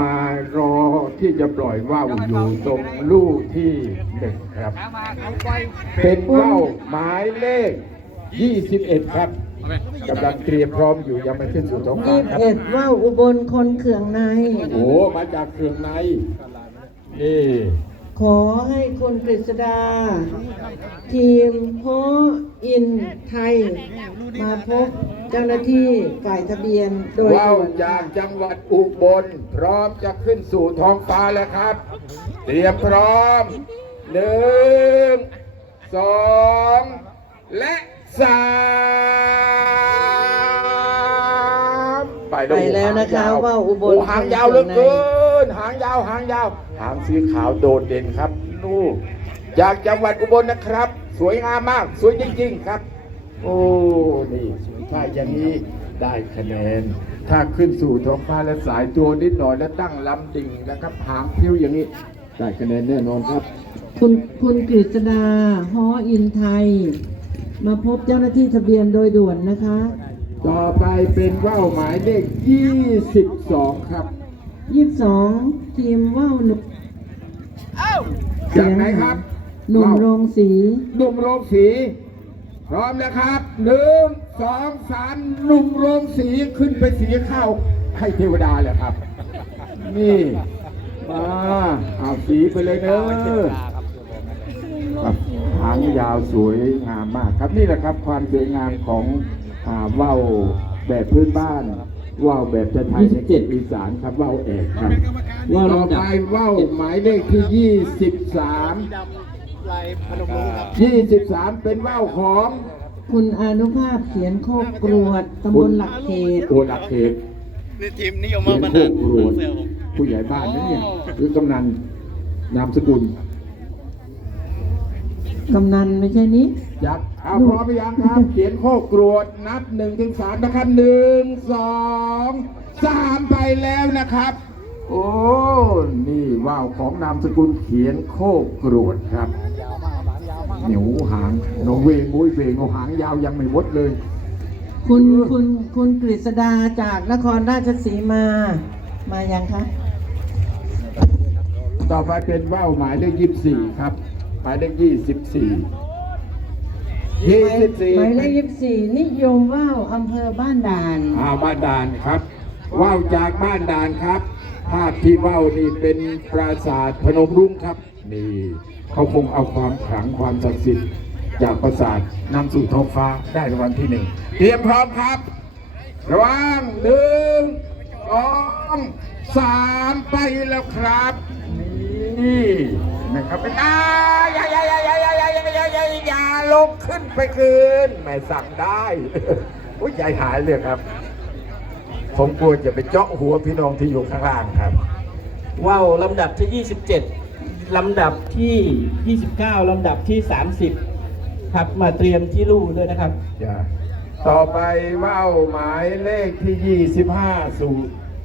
มารอที่จะปล่อยว่าวอยู่ตรงลูกที่หนึ่งครับ เป็นว่าวหมายเลข 21 ครับกำลังเตรียมพร้อมอยู่ยังไม่ขึ้นสู่ท้องฟ้ายี่สิบครับเอ็ดว่าวอุบลคนเขื่องใน โอ้มาจากเครื่องในนี่ ขอให้คุณกฤษดา ทีมเพาะอินไทย มาพบเจ้าหน้าที่ฝ่ายทะเบียนโดยว่าวด่วนจากจังหวัดอุบล พร้อมจะขึ้นสู่ท้องฟ้าแล้วครับ เตรียมพร้อมหนึ่งสองและสามไปไปแล้วนะคะว่าวอุบล โอ้หางยาวเหลือเกิน หางยาวหางยาว หางสีขาวโดดเด่นครับนู่นจากจังหวัดอุบลนะครับ สวยงามมาก สวยจริง ๆ ครับ โอ้นี่ถ้าอย่างนี้ได้คะแนน ถ้าขึ้นสู่ท้องฟ้าและสายตัวนิดหน่อยแล้วตั้งลำดิ่งนะครับ หางพิ้วอย่างนี้ ได้คะแนนแน่นอนครับ คุณคุณกฤษดาฮออินไทย มาพบเจ้าหน้าที่ทะเบียนโดยด่วนนะคะ ต่อไปเป็นว่าวหมายเลข22 ครับ 22 ทีมว่าวหนุ่ม จากไหนครับหนุ่มโรงสีหนุ่มโรงสี พร้อมนะครับหนึ่งสองสามหนุ่มโรงสีขึ้นไปสีข้าวให้เทวดาเลยครับ นี่มาเอาสีไปเลยเนอะครับหางยาวสวยงามมากครับนี่แหละครับความสวยงามของอ่าว่าวแบบพื้นบ้าน ว่าวแบบไทยๆในเขตอีสานครับว่าวเอกครับว่าวต่อลำดัไปบว่าวหมายเลขที่ยี่สิบสามลายพนมรุ้งครับยี่สิบสามเป็นว่าวของคุณอานุภาพเขียนโคกกรวดตำบลหลักเขตตัวหลักเขตนี่ทีมนิยมเขีมายกนบันโคดากลกรวดเซลล์ผู้ใหญ่บ้านนะเนี่ยหรือกำนันนามสกุล กำนันไม่ใช่นี้ ยัดเอาพร้อมหรือยังครับ เขียนโคกกรวดนับหนึ่งถึงสามนะครับหนึ่งสองสามไปแล้วนะครับ โอ้ นี่ว่าวของนามสกุลเขียนโคกกรวดครับเหนียวหางโนเวงมุ้ยเวงเอาหางยาวยังไม่วดเลย คุณคุณคุณกฤษดาจากนครราชสีมา มายังคะ ต่อไปเป็นว่าวหมายเลขยี่สี่ครับ หมายเลขยี่สิบสี่ยี่สิบสี่หมายเลขยี่สิบสี่นิยมว่าวอำเภอบ้านด่านอ่าบ้านด่านครับว่าวจากบ้านด่านครับภาพที่ว่าวนี่เป็นปราสาทพนมรุ้งครับ นี่เขาคงเอาความขลังความศักดิ์สิทธิ์จากปราสาทนำสู่ท้องฟ้าได้รางวัลที่หนึ่งเตรียมพร้อมครับระวังหนึ่งสองสามไปแล้วครับ นี่ นะครับเป็นอ่าอย่าอย่าอย่าอย่าอย่าอย่าอย่าอย่าอย่าอย่าลงขึ้นไปคืนไม่สั่งได้อุ้ยใจหายเลยครับ ผมกลัวจะไปเจาะหัวพี่น้องที่อยู่ข้างล่างครับว่าวลำดับที่ 27 ลำดับที่ 29 ลำดับที่ 30 ครับมาเตรียมที่ลู่ด้วยนะครับจะต่อไปว่าวหมายเลขที่ 25สู่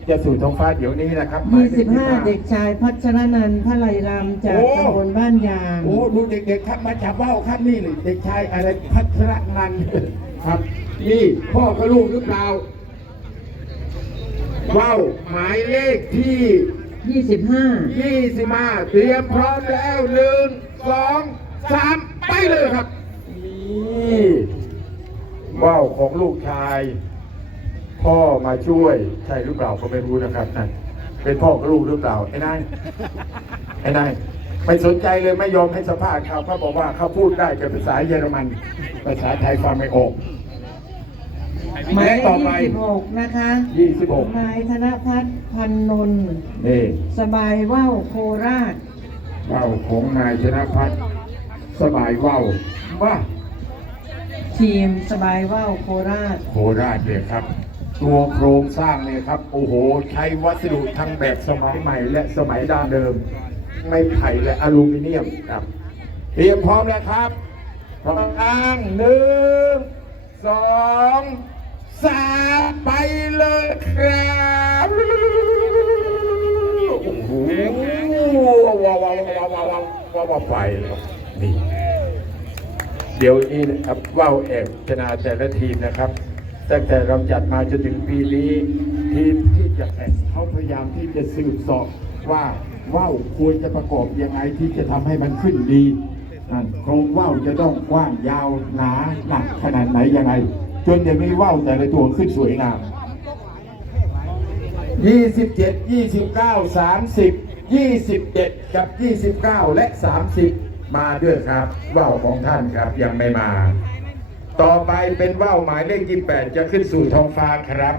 จะสู่ท้องฟ้าเดี๋ยวนี้นะครับมายเลข25 เด็กชายพัชรนันท์พระไลรำจากโอ้ตำบลบ้านยางโอ้ดูเด็กๆครับมาจับว่าวครับนี่เลยเด็กชายอะไรพัชรนันท์ครับ นี่พ่อกับลูกหรือเปล่าว่าวหมายเลขที่ 25ยี่สิบห้าเตรียมพร้อมแล้วหนึ่งสองสามไปเลยครับ นี่ว่าวของลูกชาย พ่อมาช่วยใช่หรือเปล่าก็ไม่รู้นะครับนั่นเป็นพ่อกับลูกหรือเปล่าไอ้นายไอ้นายไม่สนใจเลยไม่ยอมให้สัมภาษณ์เขาเขาบอกว่าเขาพูดได้แต่ภาษาเยอรมัน ภาษาไทยฟังไม่ออกหมายและเลต่อขไป26นะคะยี่สิบหกนายธนพัฒน์พันนนท์นี่สบายว่าวโคราชว่าวของนายชนะพัฒน์สบายว่าวว่าทีมสบายว่าวโคราช โคราชเนี่ยครับ ตัวโครงสร้างเนี่ยครับ โอ้โห ใช้วัสดุทั้งแบบสมัยใหม่ และสมัยดั้งเดิม ไม่ไผ่และอลูมิเนียมครับ เตรียมพร้อมแล้วครับพร้อมตั้งหนึ่งสองสามไปเลยครับโอ้โหว้าวว้าวว้าวว้าวว้าวว้าวว้าวไปแล้วนี่เดี๋ยวนี้ครับว่าวแอกชนะแต่ละทีมนะครับ ตั้งแต่เราจัดมาจนถึงปีนี้ทีมที่จะแข่งเขาพยายามที่จะสืบสอบว่าว่าวควรจะประกอบยังไงที่จะทำให้มันขึ้นดีนั่นโครงว่าวจะต้องกว้างยาวหนาหนักขนาดไหนยังไงจนอย่างนี้ว่าวแต่ละตัวขึ้นสวยงาม27 29 30 27 กับ 29 และ 30 มาด้วยครับว่าวของท่านครับยังไม่มา ต่อไปเป็นว่าวหมายเลข 28 จะขึ้นสู่ท้องฟ้าครับ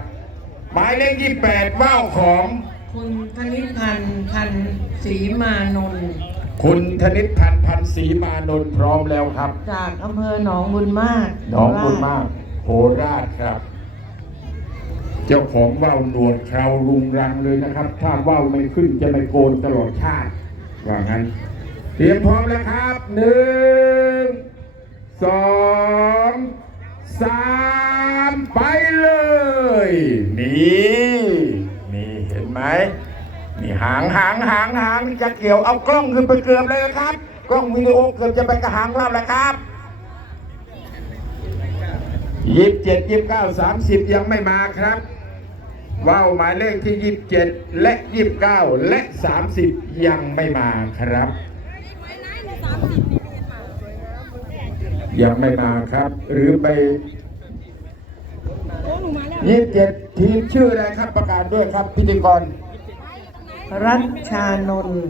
หมายเลข 28 ว่าวของ คุณธนิพันธ์พันธ์ศรีมานนท์คุณธนิตพันธ์พันธ์ศรีมานนท์พร้อมแล้วครับ จากอำเภอหนองบุญมากน้องบุญมาก โคราชครับ เจ้าของว่าวหนวดเครารุงรังเลยนะครับ ถ้าว่าวไม่ขึ้นจะไม่โกนตลอดชาติว่างั้น เตรียมพร้อมแล้วครับหนึ่ง สามไปเลย นี่นี่เห็นไหมนี่หางหางหางหางจะเกี่ยวเอากล้องขึ้นไปเกือบเลยครับ กล้องวิดีโอเกือบจะไปกระหางว่าแล้วครับยี่สิบเจ็ดยี่สิบเก้าสามสิบยังไม่มาครับว่าวหมายเลขที่ยี่สิบเจ็ดและยี่สิบเก้าและสามสิบยังไม่มาครับ ยังไม่มาครับ หรือไปยี่สิบเจ็ดทีมชื่ออะไรครับประกาศด้วยครับพิธีกร รัชชานนท์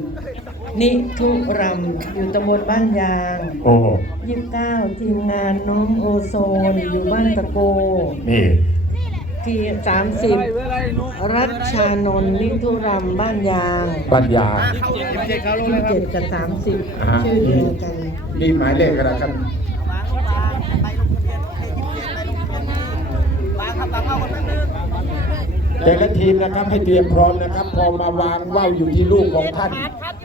นิทุรัมอยู่ตำบลบ้านยางโอ้ยี่สิบเก้าทีมงานน้องโอโซน อยู่บ้านตะโกนี่ทีสามสิบรัชชานนท์นิทุรัมบ้านยางปัญญายี่สิบเจ็ดกับสามสิบอ่าชื่อเดียวกันนี่หมายเลขอะไรครับ แต่ละทีมนะครับให้เตรียมพร้อมนะครับ พอมาวางว่าวอยู่ที่ลูกของท่าน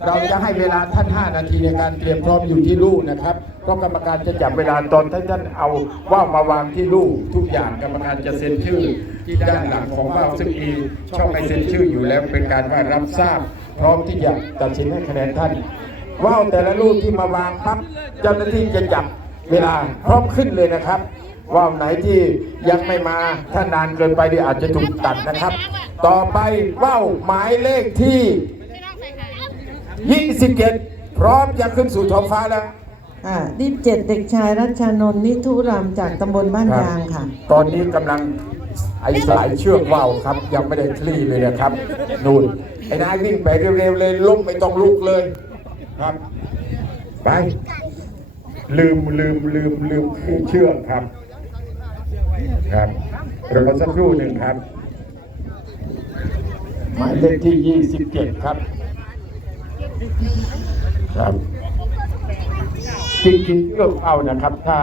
เราจะให้เวลาท่าน 5 นาทีในการเตรียมพร้อมอยู่ที่ลูกนะครับก็กรรมการจะจับเวลาตอนท่านท่านเอาว่าวมาวางที่ลูกทุกอย่างกรรมการจะเซ็นชื่อที่ด้านหลังของว่าวซึ่งมีช่องให้เซ็นชื่ออยู่แล้วเป็นการว่ารับทราบ พร้อมที่จะตัดสินให้คะแนนท่านว่าวแต่ละลูกที่มาวางปั๊บเจ้าหน้าที่จะจับเวลาพร้อมขึ้นเลยนะครับ ว่าวไหนที่ยังไม่มาถ้านานเกินไปเดี๋ยวอาจจะถูกตัดนะครับ ต่อไปว่าวหมายเลขที่ 27 พร้อมจะขึ้นสู่ท้องฟ้าแล้วอ่ายี่สิบเจ็ดเด็กชายรัชชานนท์นิทุรัมจากตำบลบ้านยางค่ะ ตอนนี้กำลังไอ้สายเชือกว่าวครับ ยังไม่ได้คลี่เลยนะครับนู่นไอ้นายวิ่งไปเร็วๆเลยล้มไม่ต้องลุกเลยครับ ไป ลืมลืมลืมลืมคือเชือกครับ ครับรอสักครู่หนึ่งครับ หมายเลขที่27ครับ ครับจริงๆเลือกเอานะครับ ถ้า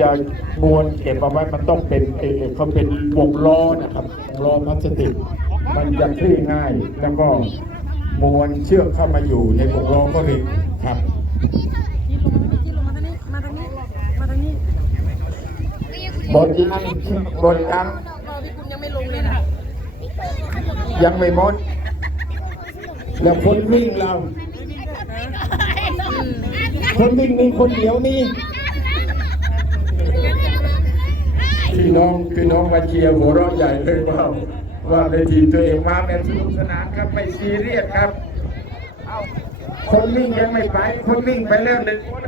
จะมวนเก็บเอาไว้มันต้องเป็นเออเขาเป็นวงล้อนะครับวงล้อพลาสติก มันจะคลี่ง่าย แล้วก็มวนเชือกเข้ามาอยู่ในวงล้อก็เลยครับ บทยังบทยังเลยนะยังไม่หมด แล้วคนวิ่งเรา คนวิ่งมีคนเดียวนี่พี่น้องพี่น้องมาเชียร์หัวเราะใหญ่เลยว่าว่าในทีมตัวเองมาแบบสนุกสนานครับไม่ซีเรียสครับคนวิ่งยังไม่ไป คนวิ่งไปแล้วหนึ่งคน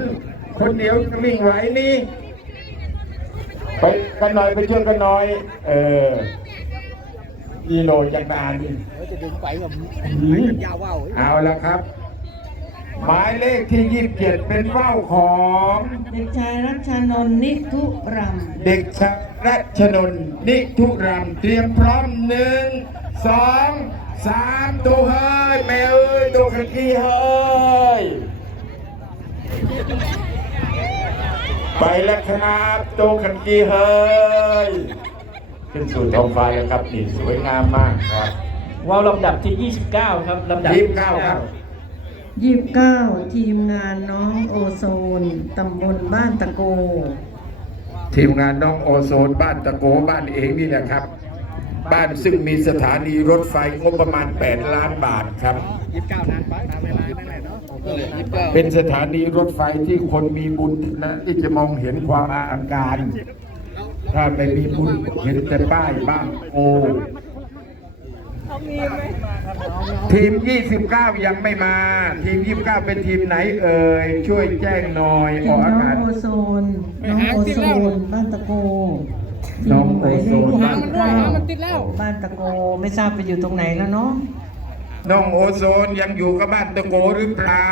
คนเดียวจะวิ่งไหวนี่ ไปกันหน่อยไปช่วยกันหน่อย เอออีโลจากนานนี่จะดึงไปกับหืมยาวว่าวเอาละครับ หมายเลขที่ยี่สิบเจ็ดเป็นว่าวของเด็กชายรัชชานนท์นิทุรัมเด็กชายรัชนนท์นิทุรัมเตรียมพร้อมหนึ่งสองสามตัวเฮ้ยแม่เอ้ยตัวขันขี้เฮ้ย ไปแล้วครับตัวขันขี้เฮ้ยขึ้นสู่ท้องฟ้าแล้วครับนี่สวยงามมากครับว่าวลำดับที่ 29 ครับลำดับยี่สิบเก้าครับ ยี่สิบเก้าทีมงานน้องโอโซน ตำบลบ้านตะโก ทีมงานน้องโอโซนบ้านตะโกบ้านเองนี่แหละครับ บ้านซึ่งมีสถานีรถไฟงบประมาณ 8 ล้านบาทครับยี่สิบเก้านานไปตามเวลานั่นแหละ เนาะยี่สิบเก้าเป็นสถานีรถไฟที่คนมีบุญนะที่จะมองเห็นความอลังการ ถ้าไม่มีบุญเห็นแต่ป้ายบ้างโอ้ทีม 29 ยังไม่มา ทีม 29 เป็นทีมไหนเอ่ย ช่วยแจ้งหน่อยอทีอกมอาน้องกาศโอโซน น้องโอโซน บ้านตะโกน้องโอโซนทีมหบ้ามานยเลขตะโกยี่สิบเก้าบ้านตะโก ไม่ทราบไปอยู่ตรงไหนแล้วเนาะ น้องโอโซนยังอยู่กับบ้านตะโกหรือเปล่า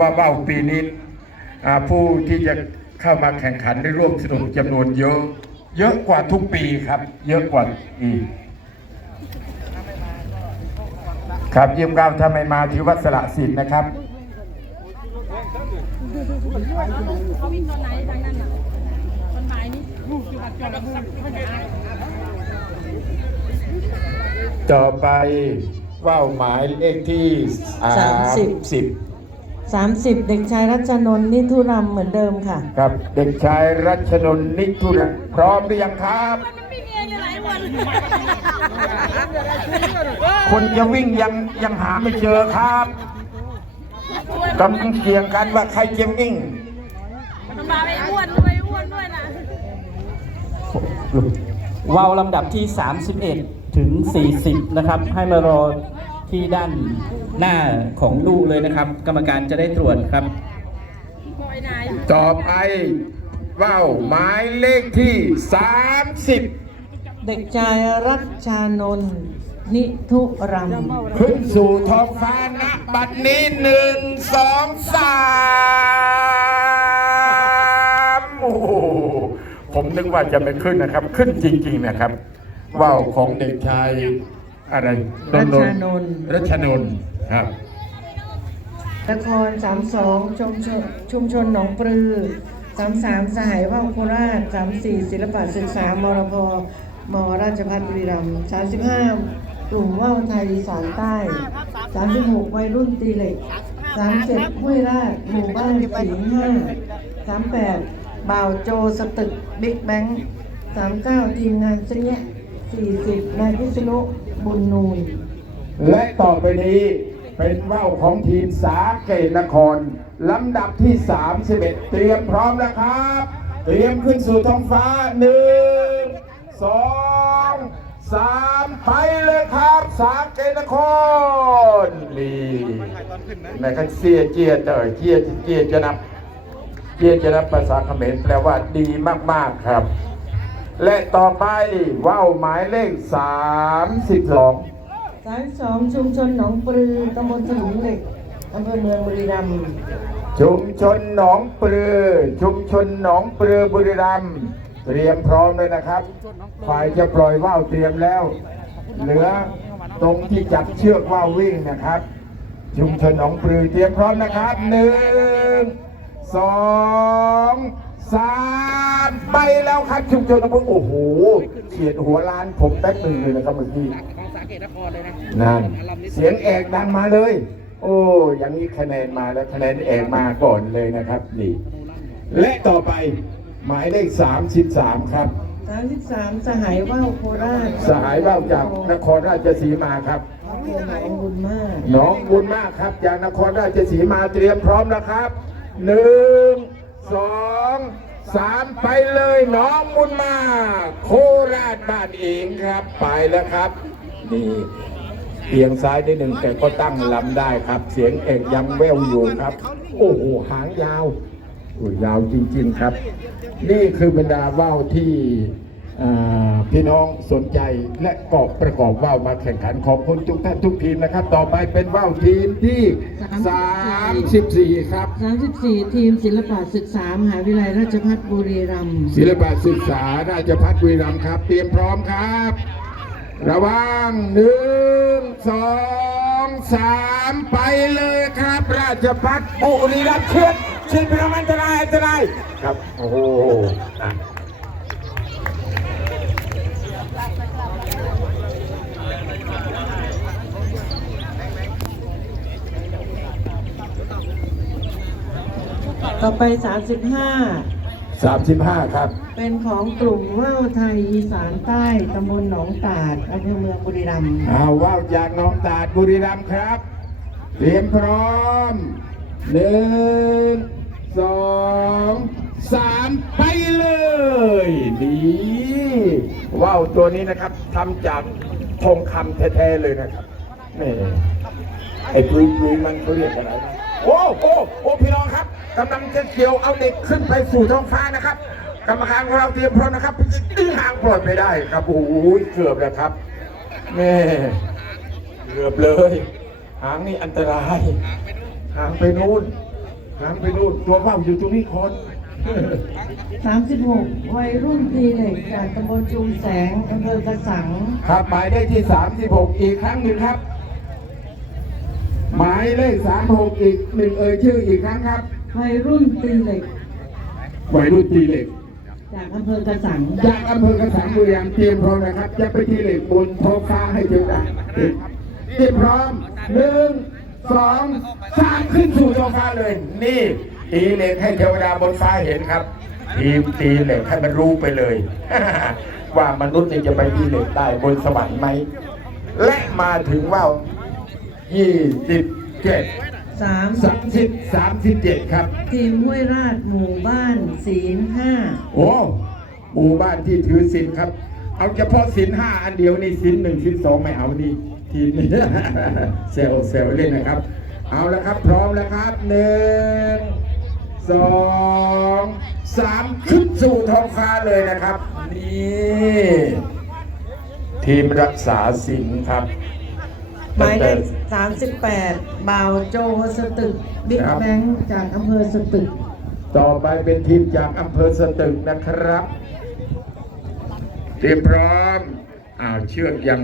ว่าเบ้าปีนี้ผู้ที่จะเข้ามาแข่งขันได้ร่วมสนุกจำนวนเยอะ เยอะกว่าทุกปีครับ เยอะกว่าอีกครับยี่มเก้าถ้าไม่มาถือว่าสละสิทธิ์นะครับเขาวิ่งตอนไหนทางนั้นอะตอนบ่ายนี้ ต่อไปว่าวหมายเลขที่สามสิบ สิบ30 เด็กชายรัชนนท์นิทุรำเหมือนเดิมค่ะ ครับ เด็กชายรัชนนท์นิทุระพร้อมหรือยังครับมันไม่มีอะไรหลายวันคนจะวิ่งยังยังหาไม่เจอครับกำลังเกี่ยงกันว่าใครจะวิ่งมันมาไปอ้วนด้วยอ้วนด้วยนะ ว่าวลำดับที่ 31 ถึง 40 นะครับ ให้มารอที่ด้านหน้าของลูกเลยนะครับ กรรมการจะได้ตรวจครับบอยนายต่อไปว่าวหมายเลขที่ 30 เด็กชายรัชานนท์นิทุรำขึ้นสู่ท้องฟ้าณบัดนี้หนึ่งสองสามโอ้โหผมนึกว่าจะไม่ขึ้นนะครับ ขึ้นจริง ๆ นะครับ ว่าวของเด็กชายอะไรรัชานนท์ รัชนนท์ครับนคร 32 ชุมชนชุมชนหนองปลือ 33 สหายว่าวโคราช 34 ศิลปะศึกษามรพมราชภัฏบุรีรัมย์35 กลุ่มว่าวไทยอีสานใต้ 36 วัยรุ่นตีเหล็ก 37 ห้วยราชหมู่บ้านสิงห์5 38 บ่าวโจสตึก บิ๊กแบงค์39 ทีมงานเสงี่ย 40 นายพิษณุบุญนูนและต่อไปนี้เป็นว่าวของทีมสาเกตนคร ลำดับที่ 31 เตรียมพร้อมแล้วครับ เตรียมขึ้นสู่ท้องฟ้าหนึ่งสองสามไปเลยครับ สาเกตนครนี่ในกันเสียเจียเตอเจียเจียจะนับเจียจะนับภาษาเขมรแปลว่าดีมากๆครับ และต่อไปว่าวหมายเลข 32 สายสองชุมชนหนองปลือตำบลสลุงเหล็กอำเภอเมืองบุรีรัมย์ชุมชนหนองปลือ ชุมชนหนองปลือบุรีรัมย์เตรียมพร้อมเลยนะครับ ฝ่ายจะปล่อยว่าวเตรียมแล้ว เหลือตรงที่จับเชือกว่าววิ่งนะครับ ชุมชนหนองปลือเตรียมพร้อมนะครับหนึ่งสอง สามไปแล้วครับชุมชนหนองปลือโอ้โหเฉียดหัวล้านผมแป๊บหนึ่งเลยนะครับเมื่อกี้ของสาเกตนครเลยนะนั่นเสียงเอกดังมาเลย โอ้อย่างนี้คะแนนมาแล้วคะแนนเอกมาก่อนเลยนะครับนี่และต่อไปหมายเลข33ครับสามสิบสามสหายว่าวโคราชสหายว่าวจากนครราชสีมาครับอำเภอหนองบุญมากน้องบุญมากครับ จากนครราชสีมาเตรียมพร้อมแล้วครับหนึ่ง สองสามไปเลยน้องมุนมา โคราชบ้านเองครับไปแล้วครับ นี่เอียงซ้ายได้หนึ่งแต่ก็ตั้งลำได้ครับ เสียงเอกยังแววอยู่ครับ โอ้โหหางยาวโอ้ยยาวจริง ๆครับ นี่คือบรรดาว่าวที่ พี่น้องสนใจและกอบประกอบว่าวมาแข่งขันขอบคุณทุกท่านทุกทีมนะครับ ต่อไปเป็นว่าวทีมที่ 34 ครับสามสิบสี่ทีมศิลปะศึกษามหาวิทยาลัยราชภัฏบุรีรัมย์ศิลปะศึกษาราชพัฒบุรีรัมย์ครับ เตรียมพร้อมครับ ระวังหนึ่งสองสามไปเลยครับ ราชพัฒบุรีรัมย์เชียดเชียดเป็นอันตรายอันตรายครับโอ้โห ต่อไปสามสิบห้าสามสิบห้าครับ เป็นของกลุ่มว่าวไทยอีสานใต้ตำบลหนองตาดอำเภอเมืองบุรีรัมย์เอาว่าวจากหน้องตาดบุรีรัมย์ครับ เตรียมพร้อมหนึ่งสองสามไปเลยนี่ว้าวตัวนี้นะครับทำจากทองคำแท้ๆเลยนะครับนี่ไอ้ปุยปุยมันเขาเรียกอะไรนะโอ้โอ้โอ้พี่น้องครับ กำลังจะเกี่ยวเอาเด็กขึ้นไปสู่ท้องฟ้านะครับ กรรมการของเราเตรียมพร้อมนะครับดึงหางปล่อยไม่ได้ครับโอ้โหเกือบแล้วครับแม่เกือบเลย หางนี่อันตราย หางไปนู่นหางไปนู่นตัวว่าวอยู่ตรงนี้คน36 วัยรุ่นตีเหล็กจากตำบลจูมแสงอำเภอกระสัง ครับหมายเลขที่ 36 อีกครั้งหนึ่งครับ หมายเลข36 อีกหนึ่งเอ่ยชื่ออีกครั้งครับ วัยรุ่นตีเหล็ก วัยรุ่นตีเหล็ก จากอำเภอกระสังจากอำเภอกระสังบุรีรัมย์เตรียมพร้อมนะครับ จะไปตีเหล็กบนท้องฟ้าให้เจอกันเตรียมพร้อมหนึ่งสองสามขึ้นสู่ท้องฟ้าเลย นี่ ตีเหล็กให้เทวดาบนฟ้าเห็นครับทีมตีเหล็กให้มันรู้ไปเลย ว่ามนุษย์นี่จะไปตีเหล็กได้บนสวรรค์ไหม และมาถึงว่าวยี่สิบเจ็ด สามสามสิบสามสิบเจ็ดครับ ทีมห้วยราชหมู่บ้านศีลห้าโอ้หมู่บ้านที่ถือศีลครับ เอาเฉพาะศีลห้าอันเดียวนี่ศีลหนึ่งศีลสองไม่เอานี่ทีนี้เซลเซลเล่นนะครับ เอาแล้วครับ พร้อมแล้วครับหนึ่งสองสามขึ้นสู่ท้องฟ้าเลยนะครับ นี่ทีมรักษาศีลครับหมายเลข 38 บ่าวโจสตึกบิ๊กครับ แบงค์จากอำเภอสตึก ต่อไปเป็นทีมจากอำเภอสตึกนะครับ เตรียมพร้อมอ้าวเชือกยัง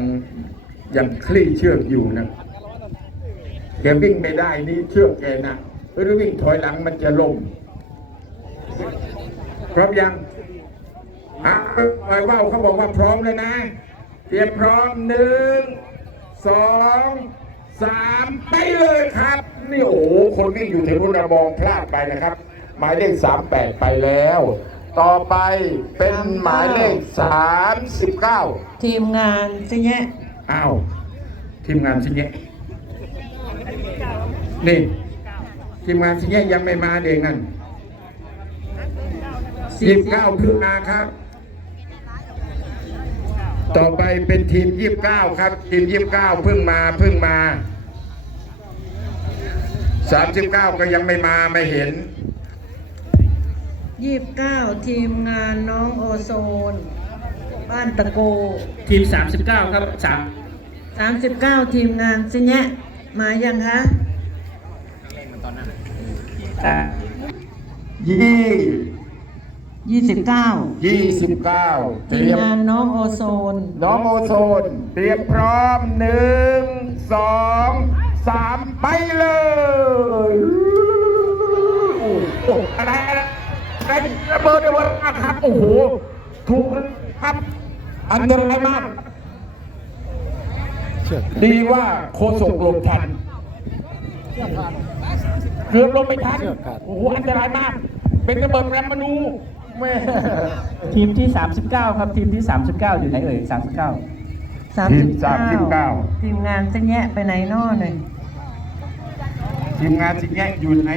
ยังคลี่เชือกอยู่นะแกวิ่งไม่ได้นี่เชือกแกนะหรือวิ่งถอยหลังมันจะล่มพร้อมยังอะปล่อยว่าวเขาบอกว่าพร้อมแล้วนะ เตรียมพร้อมหนึ่งสอง สามไปเลยครับนี่โอ้โหคนวิ่งอยู่ถึงรุ่นระมองพลาดไปนะครับ หมายเลขสามแปดไปแล้ว ต่อไปเป็นหมายเลขสามสิบเก้าทีมงานสิแยะอ้าวทีมงานสิเงี้ยนี่ทีมงานสิเงี้ยยังไม่มาเด็กนั่นยี่สิบเก้าเพิ่งมาครับ ต่อไปเป็นทีมยี่สิบเก้าครับ ทีมยี่สิบเก้าเพิ่งมาเพิ่งมาสามสิบเก้าก็ยังไม่มาไม่เห็น 29 ทีมงานน้องโอโซน บ้านตะโก ทีม 39 ครับสาม39 ทีมงานสิแยะมายังคะอ่ายี่ 29ยี่สิบเก้าเตทีมรียมงานน้องโอโซน น้องโอโซน เตรียมพร้อมหนึ่งสองสามไปเลยโอ้โหอะไรอะไรอะไรระเบิดระเบิดครับ โอ้โห ถูกครับ อันตรายมากดีว่าโคศกหลบทันเกือบลงไม่ทัน โอ้โห อันตรายมาก เป็นระเบิดแรมมานู แม่ทีมที่ 39 ครับทีมที่ 39 อยู่ไหนเอ่ย39 ทีม39 39ทีมงานสิแยะไปไหนนอหน่อย ทีมงานสิงแยกอยู่ไหน